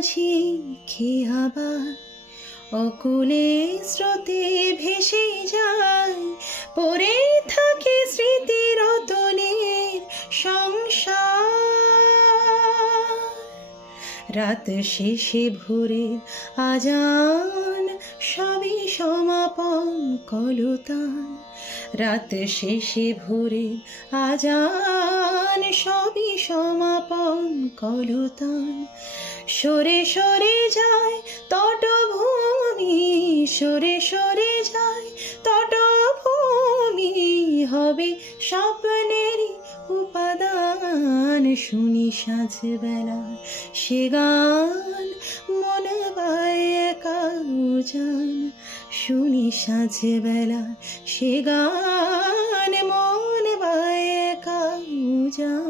মাঝি খে আবার অকুলে স্রোতে ভেসে যায়, পড়ে থাকে স্মৃতি রতনের সংসার। রাত শেষে ভোরের আজান সবই সমাপন কলতান, রাত শেষে ভোরের আজান সবই সমাপন কলতান। সরে সরে যায় তটভূমি, সরে সরে যায় তটভূমি, হবে স্বপ্নেরই উপাদান। শুনি সাঁঝবেলা সে গান, মন বায় একা উজান। শুনি সাঁঝবেলা সে গান, মন বায় একা উজান।